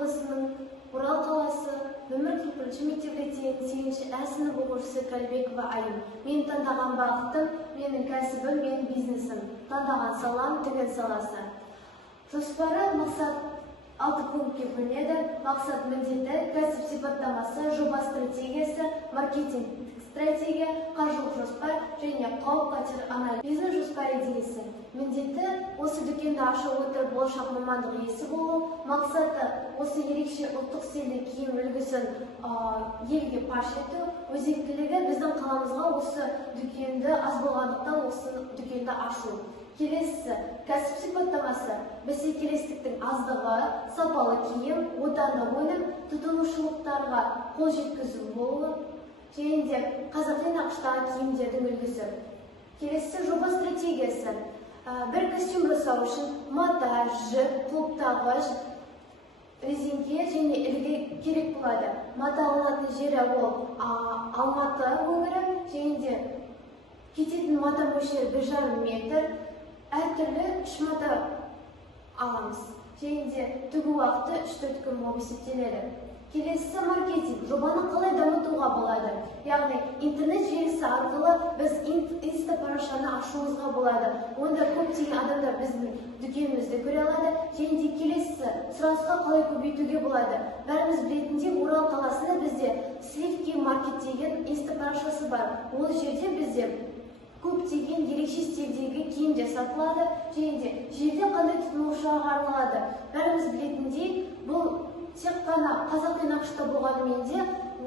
облысының Орал қаласы нөмір 41 мектепте 8-ші А сынып оқушысы Калибекова Айым. Мен таңдаған бағытым, менің кәсібім, менің бизнесім. Таңдаған салам тігін саласы. Жоспары мақсат 6 пунктке бөлінеді. Мақсат міндеті, кәсіп сипаттамасы, жоба стратегиясы, маркетинг стратегия, қаржылық жоспар және қауіп-қатер анализ. Бизнес жоспар идеясы. Міндеті осы дүкенді аша отырып болашақ мамандық иесі болу. Мақсаты осы ерекше ұлттық стильді киім үлгісін елге паш ету. Өзектілігі біздің қаламызға осы дүкенді аз болғандықтан осы дүкенді ашу. Келесі кәсіп сипаттамасы, бәсекелестіктің аздығы, сапалы киім, отандық өнім, тұтынушылықтарға қол жеткізу болуы, және де қазақи нақыштағы киімдердің үлгісі. Келесі жоба стратегиясы. Бір костюм жасау үшін мата, жіп, құлыптағыш, резинке және ілгі керек болады. Мата алынатын жері ол Алматы өңірі, және де кететін мата мөлшері 1,5 метр. Әртүрлі 3 мата аламыз. Және де тігу уақыты 3-4 күн болып есептеледі. Келесі маркетинг. Жобаны қалай дамытуға болады? Яғни интернет желісі арқылы біз инста парақшаны ашуымызға болады. Онда көптеген адамдар біздің дүкенімізді көре алады. Және де келесі сұранысқа қалай көбейтуге болады? Бәріміз білетіндей, Орал қаласында бізде Сливки маркет деген инста парақшасы бар. Ол жерде бізде көптеген ерекше стильдегі киімдер сатылады, және де жерде қандай тұтынушыға арналады. Бәріміз білетіндей, бұл тек қана қазақи нақышта болғанымен де,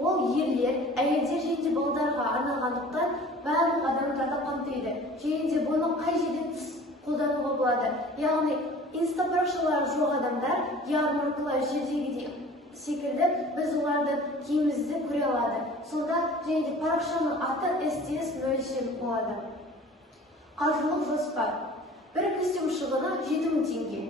ол ерлер, әйелдер және де балаларға арналғандықтан барлық адамдарды қамтиды. Және де бұны қай жерде қолдануға болады? Яғни инста парақшалары жоқ адамдар, ярмаркалар жердегідей секілді біз олардың киімімізді көре алады. Сонда және де парақшаның аты STS07 болады. Қаржылық жоспар. Бір костюм шығыны 7.000 теңге.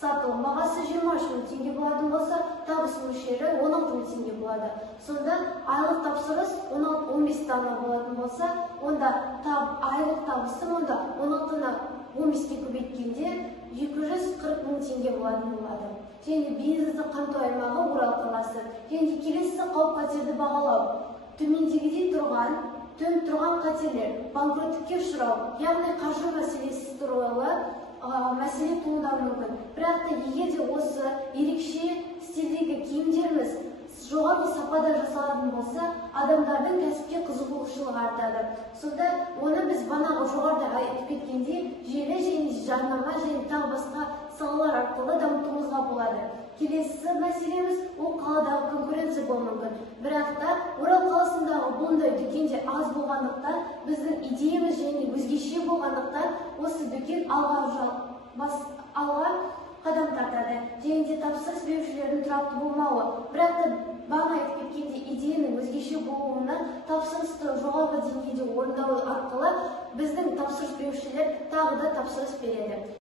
Сатылым бағасы 23.000 теңге болатын болса, табыс мөлшері 16.000 теңге болады. Сонда айлық тапсырыс 15 дана болатын болса, онда айлық табысы 16-ны 15-ке көбейткенде 240.000 теңге болатын болады. Және бизнесті қамту аймағы Орал қаласы. Және келесі қауіп-қатерді бағалау. Төмендегідей төніп тұрған қатерлер, банкроттыққа ұшырау, яғни қаржы мәселесі туралы мәселе туындауы мүмкін. Бірақ та егер де осы ерекше стильдегі киімдеріміз жоғары сапада жасалатын болса, адамдардың кәсіпке қызығушылығы артады. Сонда оны біз бағанағы жоғарыда айтып кеткендей, желі және жарнама және тағы басқа салалар арқылы дамытуымызға болады. Келесі мәселеміз ол қаладағы конкуренция болуы мүмкін. Бірақ та Орал қаласындағы бұндай дүкендер аз болғандықтан, біздің идеямыз және өзгеше болғандықтан, осы дүкен алға қадам тартады. Және де тапсырыс берушілердің тұрақты болмауы. Бірақ та бағана айтып кеткенде идеяның өзгеше болуынан тапсырысты жоғары деңгейде орындау арқылы біздің тапсырыс берушілер тағы да тапсырыс береді.